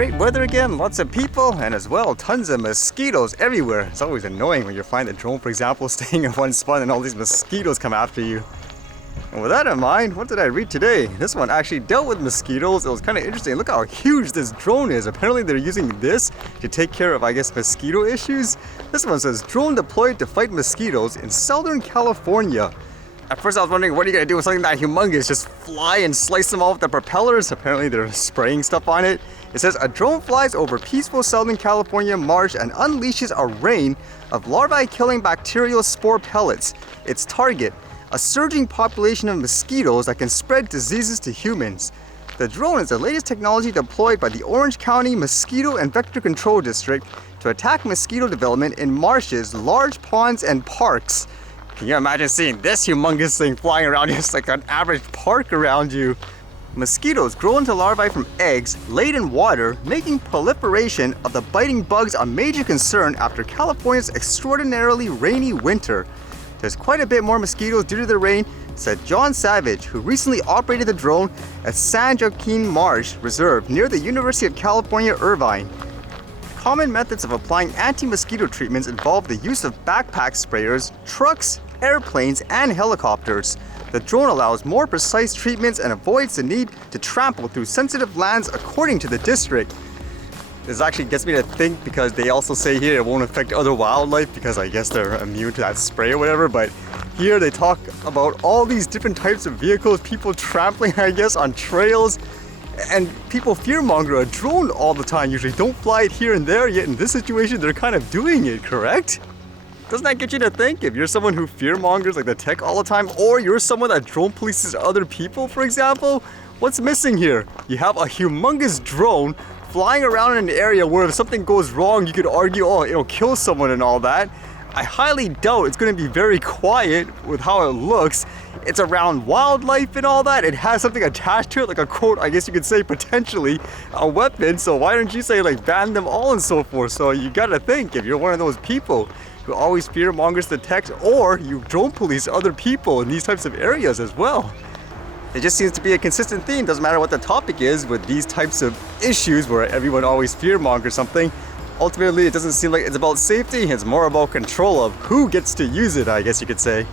Great weather again, lots of people, and as well, tons of mosquitoes everywhere. It's always annoying when you find a drone, for example, staying in one spot and all these mosquitoes come after you. And with that in mind, what did I read today? This one actually dealt with mosquitoes. It was kind of interesting. Look how huge this drone is. Apparently they're using this to take care of, I guess, mosquito issues. This one says, drone deployed to fight mosquitoes in Southern California. At first I was wondering, what are you going to do with something that humongous? Just fly and slice them off with the propellers? Apparently they're spraying stuff on it. It says, a drone flies over peaceful Southern California marsh and unleashes a rain of larvae-killing bacterial spore pellets. Its target, a surging population of mosquitoes that can spread diseases to humans. The drone is the latest technology deployed by the Orange County Mosquito and Vector Control District to attack mosquito development in marshes, large ponds, and parks. Can you imagine seeing this humongous thing flying around just like an average park around you? Mosquitoes grow into larvae from eggs laid in water, making proliferation of the biting bugs a major concern after California's extraordinarily rainy winter. There's quite a bit more mosquitoes due to the rain, said John Savage, who recently operated the drone at San Joaquin Marsh Reserve near the University of California, Irvine. Common methods of applying anti-mosquito treatments involve the use of backpack sprayers, trucks, airplanes, and helicopters. The drone allows more precise treatments and avoids the need to trample through sensitive lands, according to the district. This actually gets me to think, because they also say here it won't affect other wildlife because I guess they're immune to that spray or whatever, but here they talk about all these different types of vehicles, people trampling, I guess, on trails, and people fearmonger a drone all the time. Usually don't fly it here and there, yet in this situation they're kind of doing it, correct? Doesn't that get you to think, if you're someone who fearmongers like the tech all the time, or you're someone that drone polices other people, for example, what's missing here? You have a humongous drone flying around in an area where if something goes wrong, you could argue, oh, it'll kill someone and all that. I highly doubt it's going to be very quiet with how it looks. It's around wildlife and all that. It has something attached to it, like a quote, I guess you could say, potentially a weapon. So why don't you say like ban them all and so forth? So you gotta think, if you're one of those people who always fearmongers the tech, or you drone police other people in these types of areas as well. It just seems to be a consistent theme. Doesn't matter what the topic is with these types of issues where everyone always fearmongers something. Ultimately, it doesn't seem like it's about safety. It's more about control of who gets to use it, I guess you could say.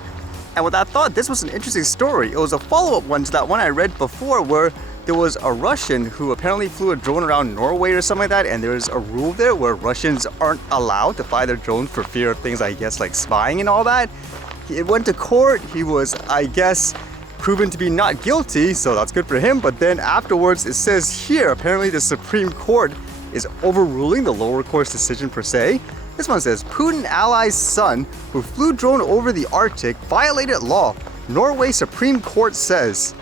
And with that thought, this was an interesting story. It was a follow-up one to that one I read before, where there was a Russian who apparently flew a drone around Norway or something like that, and there's a rule there where Russians aren't allowed to fly their drones for fear of things, I guess, like spying and all that. It went to court. He was, I guess, proven to be not guilty, so that's good for him. But then afterwards, it says here, apparently the Supreme Court is overruling the lower court's decision per se. This one says, Putin ally's son who flew drone over the Arctic violated law, Norway Supreme Court says.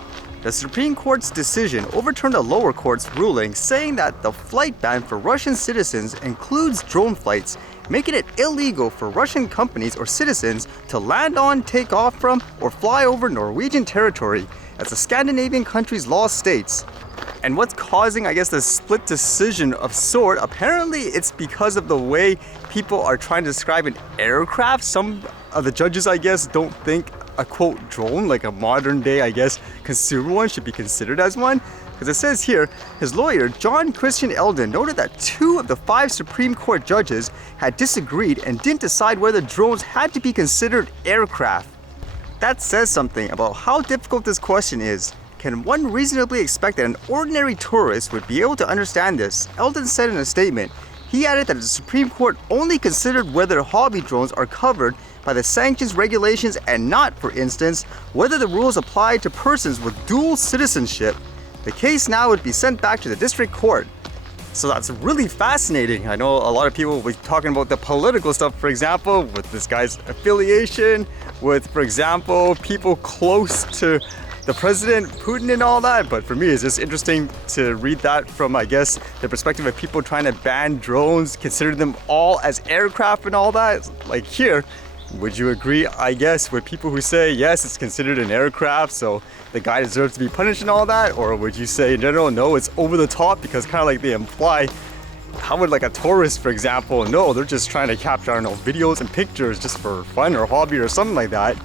The Supreme Court's decision overturned a lower court's ruling, saying that the flight ban for Russian citizens includes drone flights, making it illegal for Russian companies or citizens to land on, take off from, or fly over Norwegian territory, as the Scandinavian country's law states. And what's causing, I guess, this split decision of sort? Apparently it's because of the way people are trying to describe an aircraft. Some of the judges, I guess, don't think a quote drone, like a modern day, I guess, consumer one, should be considered as one. Because it says here, his lawyer, John Christian Eldon, noted that 2 of the 5 Supreme Court judges had disagreed and didn't decide whether drones had to be considered aircraft. That says something about how difficult this question is. Can one reasonably expect that an ordinary tourist would be able to understand this? Eldon said in a statement. He added that the Supreme Court only considered whether hobby drones are covered by the sanctions regulations and not, for instance, whether the rules apply to persons with dual citizenship. The case now would be sent back to the district court. So that's really fascinating. I know a lot of people will be talking about the political stuff, for example, with this guy's affiliation, with, for example, people close to the president, Putin and all that. But for me, it's just interesting to read that from, I guess, the perspective of people trying to ban drones, consider them all as aircraft and all that. Like here, would you agree, I guess, with people who say, yes, it's considered an aircraft, so the guy deserves to be punished and all that? Or would you say in general, no, it's over the top, because kind of like they imply, how would like a tourist, for example, no, they're just trying to capture, I don't know, videos and pictures just for fun or hobby or something like that.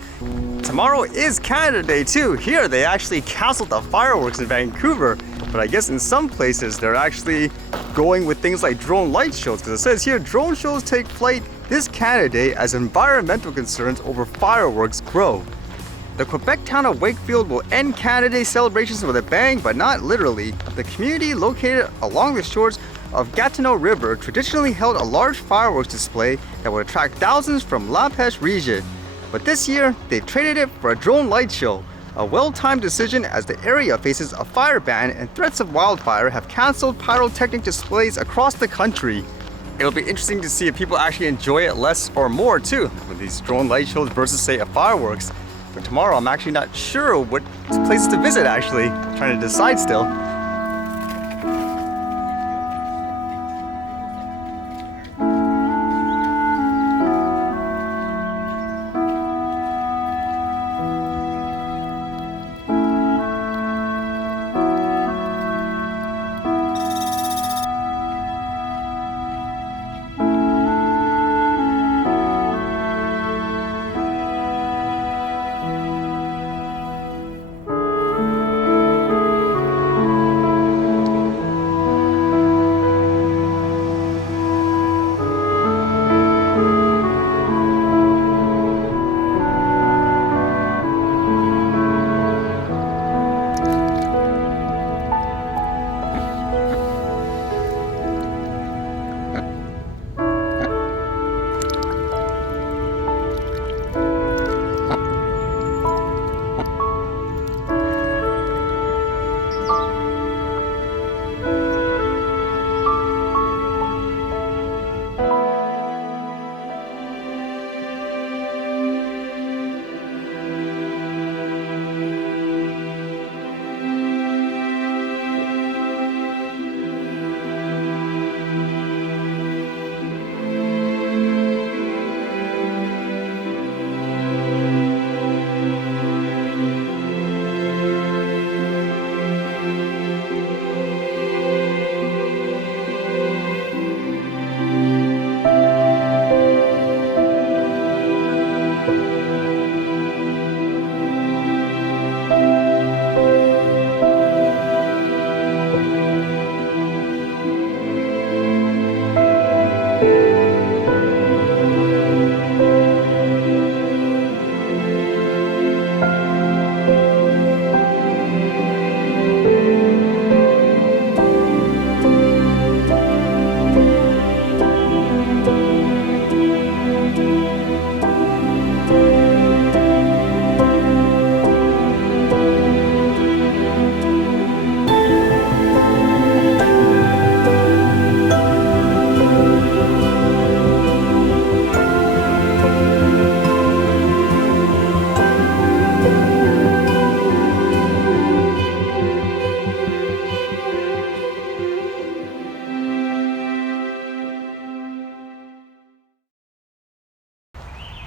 Tomorrow is Canada Day too. Here they actually canceled the fireworks in Vancouver, but I guess in some places they're actually going with things like drone light shows, because it says here drone shows take flight this Canada Day as environmental concerns over fireworks grow. The Quebec town of Wakefield will end Canada Day celebrations with a bang, but not literally. The community located along the shores of Gatineau River traditionally held a large fireworks display that would attract thousands from La Pêche region. But this year, they've traded it for a drone light show. A well-timed decision as the area faces a fire ban and threats of wildfire have cancelled pyrotechnic displays across the country. It'll be interesting to see if people actually enjoy it less or more too, with these drone light shows versus say a fireworks. But tomorrow I'm actually not sure what places to visit actually. I'm trying to decide still.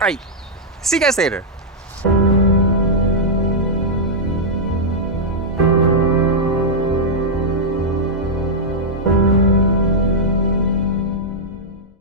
Alright, see you guys later.